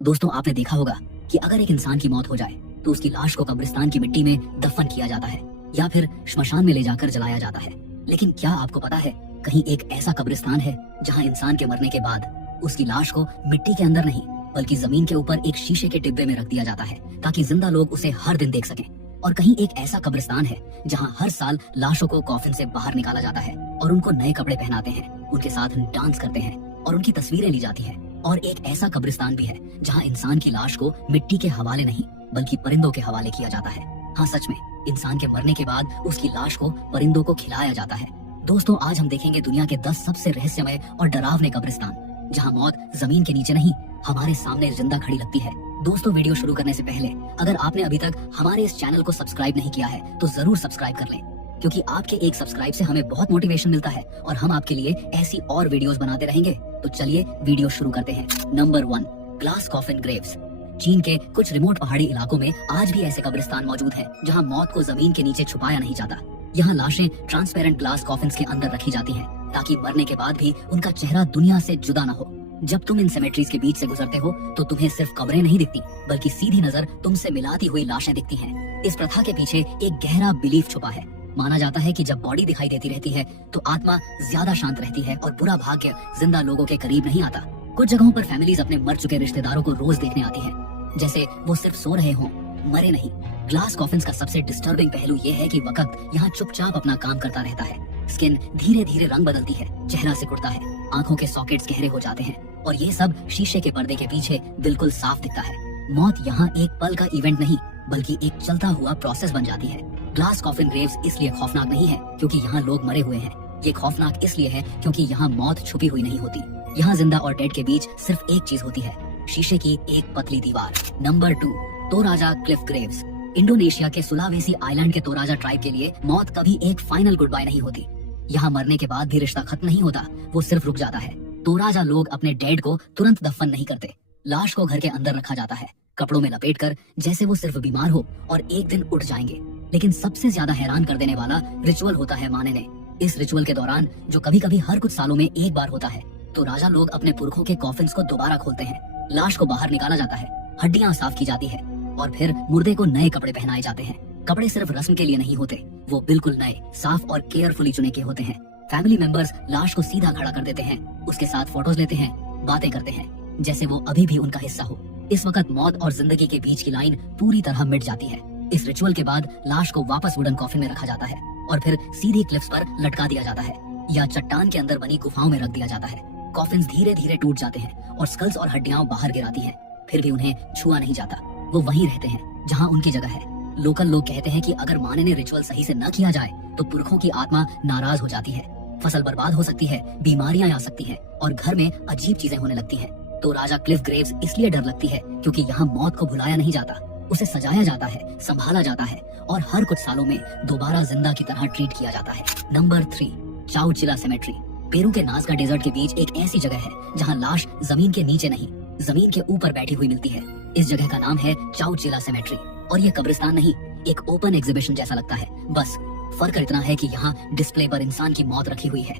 दोस्तों आपने देखा होगा कि अगर एक इंसान की मौत हो जाए तो उसकी लाश को कब्रिस्तान की मिट्टी में दफन किया जाता है या फिर श्मशान में ले जाकर जलाया जाता है। लेकिन क्या आपको पता है कहीं एक ऐसा कब्रिस्तान है जहां इंसान के मरने के बाद उसकी लाश को मिट्टी के अंदर नहीं बल्कि जमीन के ऊपर एक शीशे के डिब्बे में रख दिया जाता है ताकि जिंदा लोग उसे हर दिन देख सकें। और कहीं एक ऐसा कब्रिस्तान है जहां हर साल लाशों को कॉफिन से बाहर निकाला जाता है और उनको नए कपड़े पहनाते हैं, उनके साथ डांस करते हैं और उनकी तस्वीरें ली जाती हैं। और एक ऐसा कब्रिस्तान भी है जहां इंसान की लाश को मिट्टी के हवाले नहीं बल्कि परिंदों के हवाले किया जाता है। हाँ सच में, इंसान के मरने के बाद उसकी लाश को परिंदों को खिलाया जाता है। दोस्तों आज हम देखेंगे दुनिया के 10 सबसे रहस्यमय और डरावने कब्रिस्तान जहां मौत जमीन के नीचे नहीं हमारे सामने जिंदा खड़ी लगती है। दोस्तों वीडियो शुरू करने से पहले अगर आपने अभी तक हमारे इस चैनल को सब्सक्राइब नहीं किया है तो जरूर सब्सक्राइब कर लें, क्योंकि आपके एक सब्सक्राइब से हमें बहुत मोटिवेशन मिलता है और हम आपके लिए ऐसी और वीडियोस बनाते रहेंगे। तो चलिए वीडियो शुरू करते हैं। Number 1, glass coffin Graves. चीन के कुछ रिमोट पहाड़ी इलाकों में आज भी ऐसे कब्रिस्तान मौजूद हैं जहां मौत को जमीन के नीचे छुपाया नहीं जाता। यहाँ लाशें ट्रांसपेरेंट ग्लास कॉफिन्स के अंदर रखी जाती हैं ताकि मरने के बाद भी उनका चेहरा दुनिया से जुदा न हो। जब तुम इन सेमेट्रीज के बीच से गुजरते हो तो तुम्हें सिर्फ कब्रें नहीं दिखती बल्कि सीधी नजर तुमसे मिलाती हुई लाशें दिखती हैं। इस प्रथा के पीछे एक गहरा बिलीफ छुपा है। माना जाता है कि जब बॉडी दिखाई देती रहती है तो आत्मा ज्यादा शांत रहती है और बुरा भाग्य जिंदा लोगों के करीब नहीं आता। कुछ जगहों पर फैमिलीज अपने मर चुके रिश्तेदारों को रोज देखने आती हैं, जैसे वो सिर्फ सो रहे हों, मरे नहीं। ग्लास कॉफिन्स का सबसे डिस्टर्बिंग पहलू ये है कि वक्त यहाँ चुपचाप अपना काम करता रहता है। स्किन धीरे धीरे रंग बदलती है, चेहरा सिकुड़ता है, आंखों के सॉकेट्स गहरे हो जाते हैं और ये सब शीशे के पर्दे के पीछे बिल्कुल साफ दिखता है। मौत यहाँ एक पल का इवेंट नहीं बल्कि एक चलता हुआ प्रोसेस बन जाती है। ग्लास कॉफिन ग्रेव्स इसलिए खौफनाक नहीं है क्योंकि यहाँ लोग मरे हुए हैं, ये खौफनाक इसलिए है क्योंकि यहाँ मौत छुपी हुई नहीं होती। यहाँ जिंदा और डेड के बीच सिर्फ एक चीज होती है, शीशे की एक पतली दीवार। Number 2, Toraja Cliff Graves. Indonesia के सुलावेसी आइलैंड के तोराजा ट्राइब के लिए मौत कभी एक फाइनल गुड बाय नहीं होती। यहाँ मरने के बाद भी रिश्ता खत्म नहीं होता, वो सिर्फ रुक जाता है। तोराजा लोग अपने डेड को तुरंत दफन नहीं करते, लाश को घर के अंदर रखा जाता है कपड़ों में लपेटकर, जैसे वो सिर्फ बीमार हो और एक दिन उठ जाएंगे। लेकिन सबसे ज्यादा हैरान कर देने वाला रिचुअल होता है माने ने। इस रिचुअल के दौरान, जो कभी कभी हर कुछ सालों में एक बार होता है, तो राजा लोग अपने पुरखों के कॉफिन्स को दोबारा खोलते हैं, लाश को बाहर निकाला जाता है, हड्डियां साफ की जाती है और फिर मुर्दे को नए कपड़े पहनाए जाते हैं। कपड़े सिर्फ रस्म के लिए नहीं होते, वो बिल्कुल नए, साफ और केयरफुली चुने के होते हैं। फैमिली मेंबर्स लाश को सीधा खड़ा कर देते हैं, उसके साथ फोटोज लेते हैं, बातें करते हैं, जैसे वो अभी भी उनका हिस्सा हो। इस वक्त मौत और जिंदगी के बीच की लाइन पूरी तरह मिट जाती है। इस रिचुअल के बाद लाश को वापस वुडन कॉफिन में रखा जाता है और फिर सीधी क्लिफ्स पर लटका दिया जाता है या चट्टान के अंदर बनी गुफाओं में रख दिया जाता है। कॉफिन्स धीरे धीरे टूट जाते हैं और स्कल्स और हड्डियां बाहर गिराती हैं, फिर भी उन्हें छुआ नहीं जाता, वो वहीं रहते हैं जहाँ उनकी जगह है। लोकल लोग कहते हैं कि अगर माने ने रिचुअल सही से न किया जाए तो पुरखों की आत्मा नाराज हो जाती है, फसल बर्बाद हो सकती है, बीमारियां आ सकती हैं और घर में अजीब चीजें होने लगती हैं। तो राजा क्लिफ ग्रेव्स इसलिए डर लगती है क्योंकि यहाँ मौत को भुलाया नहीं जाता, उसे सजाया जाता है, संभाला जाता है और हर कुछ सालों में दोबारा जिंदा की तरह ट्रीट किया जाता है। Number 3, Chauchilla cemetery. पेरू के नाज़का डेजर्ट के बीच एक ऐसी जगह है जहाँ लाश जमीन के नीचे नहीं जमीन के ऊपर बैठी हुई मिलती है। इस जगह का नाम है चाउचिला सेमेट्री और ये कब्रिस्तान नहीं, एक ओपन एग्जीबिशन जैसा लगता है। बस फर्क इतना है कि यहाँ डिस्प्ले पर इंसान की मौत रखी हुई है।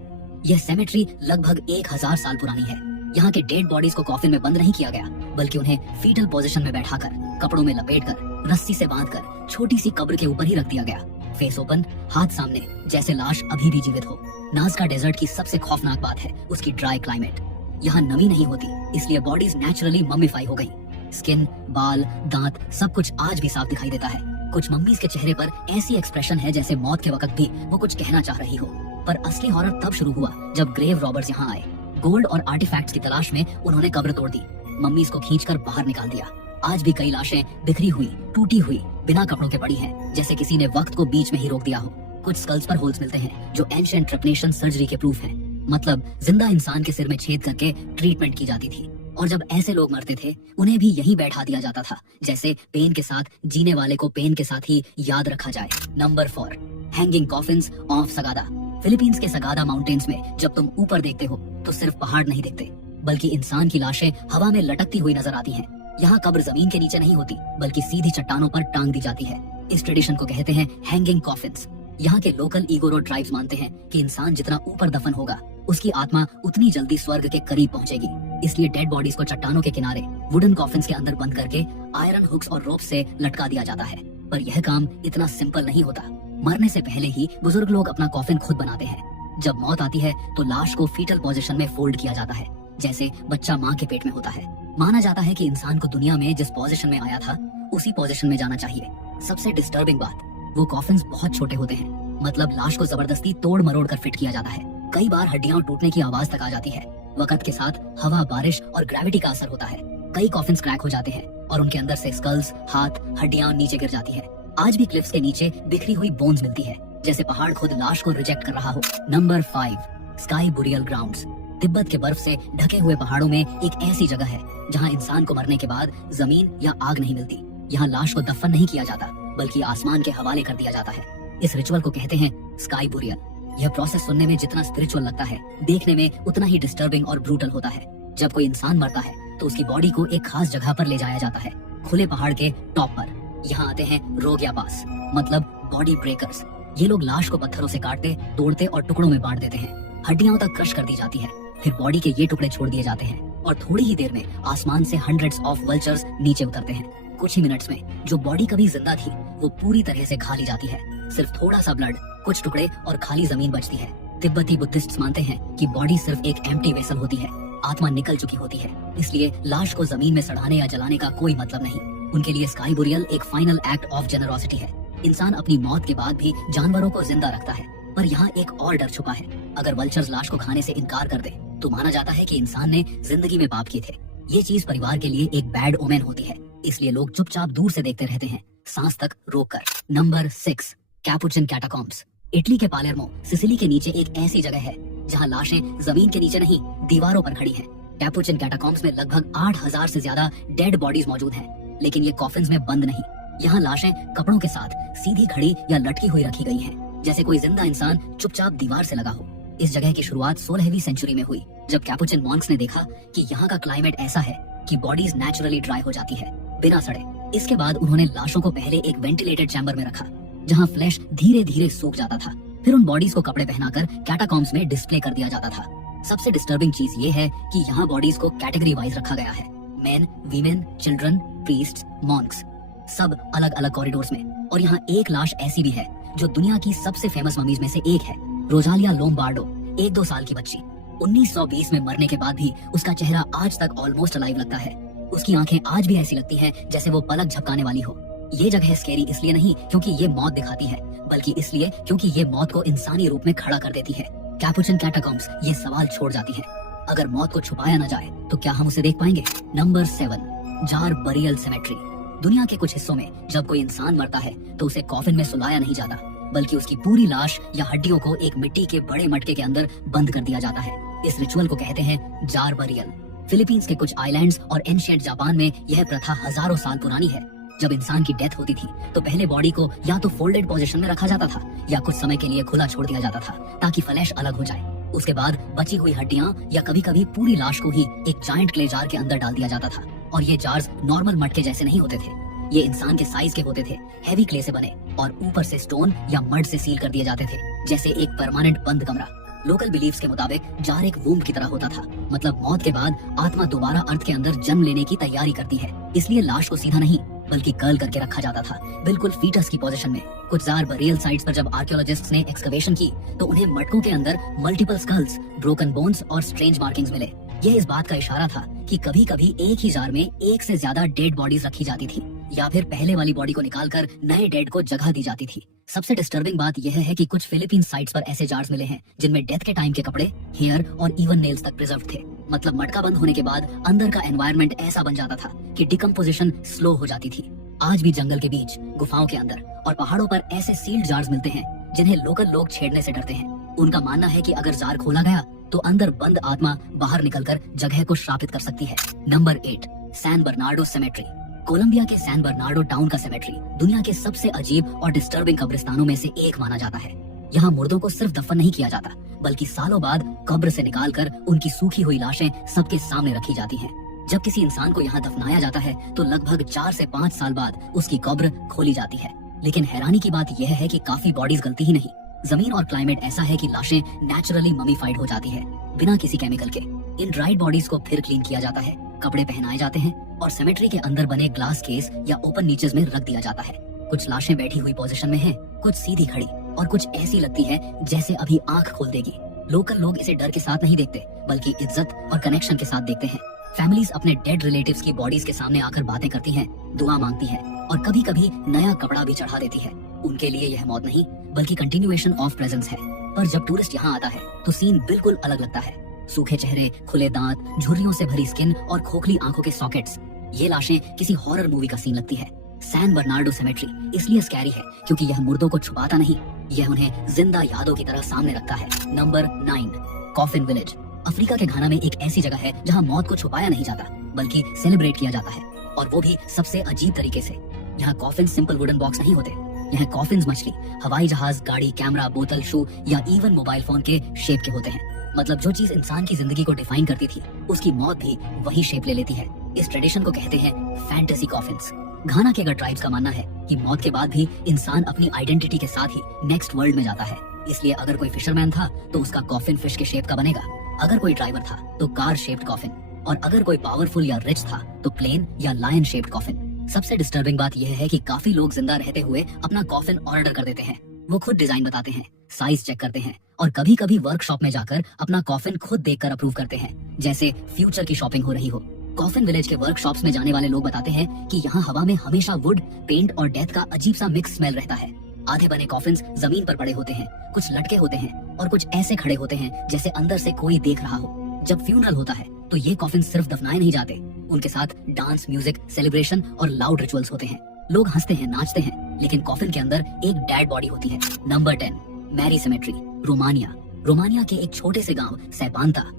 यह सेमेट्री लगभग 1000 साल पुरानी है। यहाँ के डेड बॉडीज को कॉफिन में बंद नहीं किया गया बल्कि उन्हें फीटल पोजीशन में बैठाकर, कपड़ों में लपेटकर, रस्सी से बांधकर छोटी सी कब्र के ऊपर ही रख दिया गया। फेस ओपन, हाथ सामने, जैसे लाश अभी भी जीवित हो। नाज़का डेजर्ट की सबसे खौफनाक बात है उसकी ड्राई क्लाइमेट। यहाँ नमी नहीं होती, इसलिए बॉडीज नेचुरली मम्मीफाई हो गई। स्किन, बाल, दांत सब कुछ आज भी साफ दिखाई देता है। कुछ मम्मीज के चेहरे पर ऐसी एक्सप्रेशन है जैसे मौत के वक्त भी वो कुछ कहना चाह रही हो। पर असली हॉरर तब शुरू हुआ जब ग्रेव रॉबर्स यहाँ आए। गोल्ड और आर्टिफैक्ट्स की तलाश में उन्होंने कब्र तोड़ दी, मम्मीज को खींचकर बाहर निकाल दिया। आज भी कई लाशें बिखरी हुई, टूटी हुई, बिना कपड़ों के पड़ी हैं, जैसे किसी ने वक्त को बीच में ही रोक दिया हो। कुछ स्कल्स पर होल्स मिलते हैं जो एंशिएंट ट्रेपनेशन सर्जरी के प्रूफ हैं, मतलब जिंदा इंसान के सिर में छेद करके ट्रीटमेंट की जाती थी। और जब ऐसे लोग मरते थे उन्हें भी यहीं बैठा दिया जाता था, जैसे पेन के साथ जीने वाले को पेन के साथ ही याद रखा जाए। Number 4, hanging coffins of Sagada. Philippines के सगादा माउंटेन्स में जब तुम ऊपर देखते हो तो सिर्फ पहाड़ नहीं दिखते बल्कि इंसान की लाशें हवा में लटकती हुई नजर आती हैं। यहाँ कब्र जमीन के नीचे नहीं होती बल्कि सीधी चट्टानों पर टांग दी जाती है। इस ट्रेडिशन को कहते हैं हैंगिंग कॉफिन्स। यहाँ के लोकल इगोरो ट्राइब्स मानते हैं कि इंसान जितना ऊपर दफन होगा उसकी आत्मा उतनी जल्दी स्वर्ग के करीब पहुंचेगी। इसलिए डेड बॉडीज को चट्टानों के किनारे वुडन कॉफिन्स के अंदर बंद करके आयरन हुक्स और रोप से लटका दिया जाता है। पर यह काम इतना सिंपल नहीं होता। मरने से पहले ही बुजुर्ग लोग अपना कॉफिन खुद बनाते हैं। जब मौत आती है तो लाश को फीटल पोजीशन में फोल्ड किया जाता है, जैसे बच्चा माँ के पेट में होता है। माना जाता है कि इंसान को दुनिया में जिस पोजीशन में आया था उसी पोजीशन में जाना चाहिए। सबसे डिस्टर्बिंग बात, वो कॉफिन्स बहुत छोटे होते हैं, मतलब लाश को जबरदस्ती तोड़ मरोड़ कर फिट किया जाता है। कई बार हड्डियां टूटने की आवाज तक आ जाती है। वक्त के साथ हवा, बारिश और ग्रेविटी का असर होता है। कई कॉफिन्स क्रैक हो जाते हैं और उनके अंदर से स्कल्स, हाथ, हड्डियां नीचे गिर जाती है। आज भी क्लिफ्स के नीचे बिखरी हुई बोन्स मिलती है, जैसे पहाड़ खुद लाश को रिजेक्ट कर रहा हो। Number 5, sky burial grounds. Tibet के बर्फ से ढके हुए पहाड़ों में एक ऐसी जगह है जहां इंसान को मरने के बाद जमीन या आग नहीं मिलती। यहाँ लाश को दफन नहीं किया जाता, बल्कि आसमान के हवाले कर दिया जाता है। इस रिचुअल को कहते हैं स्काई बुरियल। यह प्रोसेस सुनने में जितना स्पिरिचुअल लगता है, देखने में उतना ही डिस्टर्बिंग और ब्रूटल होता है। जब कोई इंसान मरता है तो उसकी बॉडी को एक खास जगह पर ले जाया जाता है, खुले पहाड़ के टॉप पर। यहाँ आते हैं रोग्या पास, मतलब बॉडी ब्रेकर्स। ये लोग लाश को पत्थरों से काटते, तोड़ते और टुकड़ों में बांट देते हैं। हड्डियों तक क्रश कर दी जाती है, फिर बॉडी के ये टुकड़े छोड़ दिए जाते हैं और थोड़ी ही देर में आसमान से हंड्रेड्स ऑफ वल्चर्स नीचे उतरते हैं। कुछ ही मिनट्स में जो बॉडी कभी जिंदा थी वो पूरी तरह से खा ली जाती है। सिर्फ थोड़ा सा ब्लड, कुछ टुकड़े और खाली जमीन बचती है। तिब्बती बुद्धिस्ट मानते हैं कि बॉडी सिर्फ एक एम्प्टी वेसल होती है, आत्मा निकल चुकी होती है। इसलिए लाश को जमीन में सड़ाने या जलाने का कोई मतलब नहीं। उनके लिए स्काई बुरियल एक फाइनल एक्ट ऑफ जेनरोसिटी है। इंसान अपनी मौत के बाद भी जानवरों को जिंदा रखता है, पर यहाँ एक और डर छुपा है। अगर वल्चर्स लाश को खाने से इनकार कर दे तो माना जाता है कि इंसान ने जिंदगी में पाप किए थे। ये चीज परिवार के लिए एक बैड ओमेन होती है, इसलिए लोग चुपचाप दूर से देखते रहते हैं, सांस तक रोक कर। Number 6, Capuchin catacombs. इटली के पालेर्मो, सिसिली के नीचे एक ऐसी जगह है जहाँ लाशें जमीन के नीचे नहीं, दीवारों पर खड़ी हैं। कैपुचिन कैटाकॉम्ब्स में लगभग 8000 से ज्यादा डेड बॉडीज मौजूद हैं, लेकिन ये कॉफिन्स में बंद नहीं। यहाँ लाशें कपड़ों के साथ सीधी खड़ी या लटकी हुई रखी गई हैं, जैसे कोई जिंदा इंसान चुपचाप दीवार से लगा हो। इस जगह की शुरुआत 16वीं सेंचुरी में हुई, जब कैपुचिन मॉन्क्स ने देखा कि यहाँ का क्लाइमेट ऐसा है कि बॉडीज नेचुरली ड्राई हो जाती है बिना सड़े। इसके बाद उन्होंने लाशों को पहले एक वेंटिलेटेड चैम्बर में रखा, जहाँ फ्लैश धीरे धीरे सूख जाता था। फिर उन बॉडीज को कपड़े पहनाकर कैटाकॉम्ब्स में डिस्प्ले कर दिया जाता था। सबसे डिस्टर्बिंग चीज ये है कि यहाँ बॉडीज को कैटेगरी वाइज रखा गया है। Main, women, children, priests, Monks, सब अलग अलग कॉरिडोर्स में। और यहाँ एक लाश ऐसी भी है जो दुनिया की सबसे फेमस ममीज में से एक है, रोजालिया लोम्बार्डो, 1-2 साल की बच्ची। 1920 में मरने के बाद भी उसका चेहरा आज तक ऑलमोस्ट अलाइव लगता है। उसकी आंखें आज भी ऐसी लगती हैं जैसे वो पलक झपकाने वाली हो। ये जगह स्कैरी इसलिए नहीं क्योंकि ये मौत दिखाती है, बल्कि इसलिए क्योंकि ये मौत को इंसानी रूप में खड़ा कर देती है। कैपुचिन कैटाकॉम्ब्स ये सवाल छोड़ जाती है, अगर मौत को छुपाया न जाए तो क्या हम उसे देख पाएंगे? Number 7, jar burial cemetery. दुनिया के कुछ हिस्सों में जब कोई इंसान मरता है तो उसे कॉफिन में सुलाया नहीं जाता, बल्कि उसकी पूरी लाश या हड्डियों को एक मिट्टी के बड़े मटके के अंदर बंद कर दिया जाता है। इस रिचुअल को कहते हैं जार बरियल। फिलीपींस के कुछ आइलैंड्स और एंशिएंट जापान में यह प्रथा हजारों साल पुरानी है। जब इंसान की डेथ होती थी तो पहले बॉडी को या तो फोल्डेड पोजीशन में रखा जाता था या कुछ समय के लिए खुला छोड़ दिया जाता था ताकि फ्लैश अलग हो जाए। उसके बाद बची हुई हड्डियां या कभी कभी पूरी लाश को ही एक जायंट क्ले जार के अंदर डाल दिया जाता था। और ये जार्स नॉर्मल मटके जैसे नहीं होते थे, ये इंसान के साइज के होते थे, हैवी क्ले से बने और ऊपर से स्टोन या मड से सील कर दिए जाते थे, जैसे एक परमानेंट बंद कमरा। लोकल बिलीफ्स के मुताबिक जार एक वूम्ब की तरह होता था, मतलब मौत के बाद आत्मा दोबारा अर्थ के अंदर जन्म लेने की तैयारी करती है। इसलिए लाश को सीधा नहीं बल्कि कर्ल करके रखा जाता था, बिल्कुल फीटस की पोजीशन में। कुछ जार बरियल साइट्स पर जब आर्कियोलॉजिस्ट्स ने एक्सकवेशन की तो उन्हें मटकों के अंदर मल्टीपल स्कल्स, ब्रोकन बोन्स और स्ट्रेंज मार्किंग्स मिले। यह इस बात का इशारा था कि कभी कभी एक ही जार में एक से ज्यादा डेड बॉडीज रखी जाती थी, या फिर पहले वाली बॉडी को निकालकर नए डेड को जगह दी जाती थी। सबसे डिस्टर्बिंग बात यह है कि कुछ फिलीपीन साइट्स पर ऐसे जार्स मिले हैं जिनमें डेथ के टाइम के कपड़े, हेयर और इवन नेल्स तक प्रिजर्व थे। मतलब मटका बंद होने के बाद अंदर का एनवायरनमेंट ऐसा बन जाता था कि डिकम्पोजिशन स्लो हो जाती थी। आज भी जंगल के बीच, गुफाओं के अंदर और पहाड़ों पर ऐसे सील्ड जार्स मिलते हैं जिन्हें लोकल लोग छेड़ने से डरते हैं। उनका मानना है कि अगर जार खोला गया तो अंदर बंद आत्मा बाहर निकलकर जगह को श्रापित कर सकती है। Number 8, San Bernardo cemetery. Colombia के सैन बर्नार्डो टाउन का सेमेट्री दुनिया के सबसे अजीब और डिस्टर्बिंग कब्रिस्तानों में से एक माना जाता है। यहाँ मुर्दों को सिर्फ दफन नहीं किया जाता, बल्कि सालों बाद कब्र से निकालकर उनकी सूखी हुई लाशें सबके सामने रखी जाती हैं। जब किसी इंसान को यहाँ दफनाया जाता है तो लगभग 4 से 5 साल बाद उसकी कब्र खोली जाती है। लेकिन हैरानी की बात यह है कि काफी बॉडीज गलती ही नहीं, जमीन और क्लाइमेट ऐसा है कि लाशें नेचुरली ममीफाइड हो जाती है बिना किसी केमिकल के। इन ड्राइड बॉडीज को फिर क्लीन किया जाता है, कपड़े पहनाए जाते हैं और सेमेट्री के अंदर बने ग्लास केस या ओपन नीचेस में रख दिया जाता है। कुछ लाशें बैठी हुई पोजीशन में हैं, कुछ सीधी खड़ी और कुछ ऐसी लगती है जैसे अभी आंख खोल देगी। लोकल लोग इसे डर के साथ नहीं देखते बल्कि इज्जत और कनेक्शन के साथ देखते हैं। फैमिलीज अपने डेड रिलेटिव्स की बॉडीज के सामने आकर बातें करती हैं, दुआ मांगती हैं और कभी कभी नया कपड़ा भी चढ़ा देती है। उनके लिए यह मौत नहीं बल्कि कंटिन्यूएशन ऑफ प्रेजेंस है। पर जब टूरिस्ट यहाँ आता है तो सीन बिल्कुल अलग लगता है। सूखे चेहरे, खुले दांत, झुर्रियों से भरी स्किन और खोखली आंखों के सॉकेट्स। ये लाशें किसी हॉरर मूवी का सीन लगती है। सैन बर्नार्डो सेमेट्री इसलिए स्कैरी है क्योंकि यह मुर्दों को छुपाता नहीं, यह उन्हें जिंदा यादों की तरह सामने रखता है। Number 9, coffin village. अफ्रीका के घाना में एक ऐसी जगह है जहाँ मौत को छुपाया नहीं जाता बल्कि सेलिब्रेट किया जाता है, और वो भी सबसे अजीब तरीके से। यहाँ कॉफिन सिंपल वुडन बॉक्स नहीं होते, यहाँ कॉफिन मछली, हवाई जहाज, गाड़ी, कैमरा, बोतल, शू या इवन मोबाइल फोन के शेप के होते हैं। मतलब जो चीज इंसान की जिंदगी को डिफाइन करती थी उसकी मौत भी वही शेप ले लेती है। इस ट्रेडिशन को कहते हैं फैंटेसी कॉफिन्स। घाना के ट्राइब्स का मानना है कि मौत के बाद भी इंसान अपनी आइडेंटिटी के साथ ही नेक्स्ट वर्ल्ड में जाता है। इसलिए अगर कोई फिशरमैन था तो उसका कॉफिन फिश के शेप का बनेगा, अगर कोई ड्राइवर था तो कार शेप्ड कॉफिन, और अगर कोई पावरफुल या रिच था तो प्लेन या लायन शेप्ड कॉफिन। सबसे डिस्टर्बिंग बात यह है कि काफी लोग जिंदा रहते हुए अपना कॉफिन ऑर्डर कर देते हैं। वो खुद डिजाइन बताते हैं, साइज चेक करते हैं और कभी कभी वर्कशॉप में जाकर अपना कॉफिन खुद देखकर अप्रूव करते हैं, जैसे फ्यूचर की शॉपिंग हो रही हो। कॉफिन विलेज के वर्कशॉप्स में जाने वाले लोग बताते हैं कि यहाँ हवा में हमेशा वुड, पेंट और डेथ का अजीब सा मिक्स स्मेल रहता है। आधे बने कॉफिन्स जमीन पर पड़े होते हैं, कुछ लटके होते हैं और कुछ ऐसे खड़े होते हैं जैसे अंदर से कोई देख रहा हो। जब फ्यूनरल होता है तो ये कॉफिन सिर्फ दफनाए नहीं जाते, उनके साथ डांस, म्यूजिक, सेलिब्रेशन और लाउड रिचुअल्स होते हैं। लोग हंसते हैं, नाचते हैं, लेकिन कॉफिन के अंदर एक डेड बॉडी होती है। Number 10, Merry cemetery, Romania. Romania के एक छोटे से गांव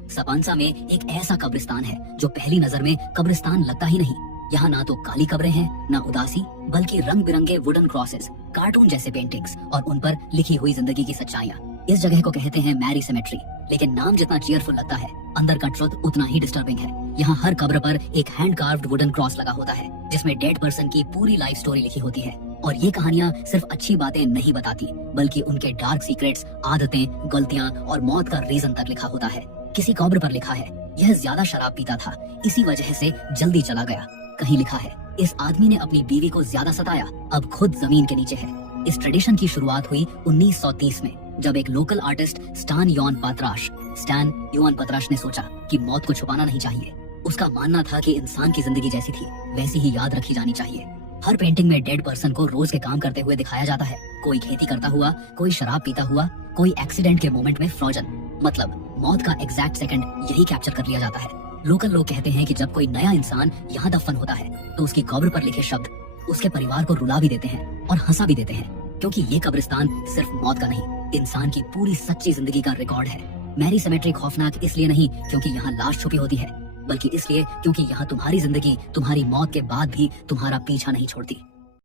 सपांसा में एक ऐसा कब्रिस्तान है जो पहली नजर में कब्रिस्तान लगता ही नहीं। यहाँ ना तो काली कब्रें हैं, ना उदासी, बल्कि रंग बिरंगे वुडन क्रॉसेस, कार्टून जैसे पेंटिंग्स और उन पर लिखी हुई जिंदगी की सच्चाइयाँ। इस जगह को कहते हैं मैरी सेमेट्री, लेकिन नाम जितना चीयरफुल लगता है, अंदर का ट्रुथ उतना ही डिस्टर्बिंग है। यहाँ हर कब्र पर एक हैंड कार्व्ड वुडन क्रॉस लगा होता है जिसमें डेड पर्सन की पूरी लाइफ स्टोरी लिखी होती है। और ये कहानियाँ सिर्फ अच्छी बातें नहीं बताती बल्कि उनके डार्क सीक्रेट्स, आदतें, गलतियाँ और मौत का रीजन तक लिखा होता है। किसी कब्र पर लिखा है, यह ज्यादा शराब पीता था, इसी वजह से जल्दी चला गया। कहीं लिखा है, इस आदमी ने अपनी बीवी को ज्यादा सताया, अब खुद जमीन के नीचे है। इस ट्रेडिशन की शुरुआत हुई 1930 में जब एक लोकल आर्टिस्ट स्टान योन पत्राश ने सोचा कि मौत को छुपाना नहीं चाहिए। उसका मानना था कि इंसान की जिंदगी जैसी थी वैसी ही याद रखी जानी चाहिए। हर पेंटिंग में डेड पर्सन को रोज के काम करते हुए दिखाया जाता है, कोई खेती करता हुआ, कोई शराब पीता हुआ, कोई एक्सीडेंट के मोमेंट में फ्रोजन। मतलब मौत का एग्जैक्ट सेकंड यही कैप्चर कर लिया जाता है। लोकल लोग कहते हैं कि जब कोई नया इंसान यहाँ दफन होता है तो उसकी कब्र पर लिखे शब्द उसके परिवार को रुला भी देते हैं और हंसा भी देते हैं, क्योंकि ये कब्रिस्तान सिर्फ मौत का नहीं, इंसान की पूरी सच्ची जिंदगी का रिकॉर्ड है। मैरी सेमेट्री खौफनाक इसलिए नहीं क्योंकि यहाँ लाश छुपी होती है, बल्कि इसलिए क्योंकि यहाँ तुम्हारी जिंदगी तुम्हारी मौत के बाद भी तुम्हारा पीछा नहीं छोड़ती।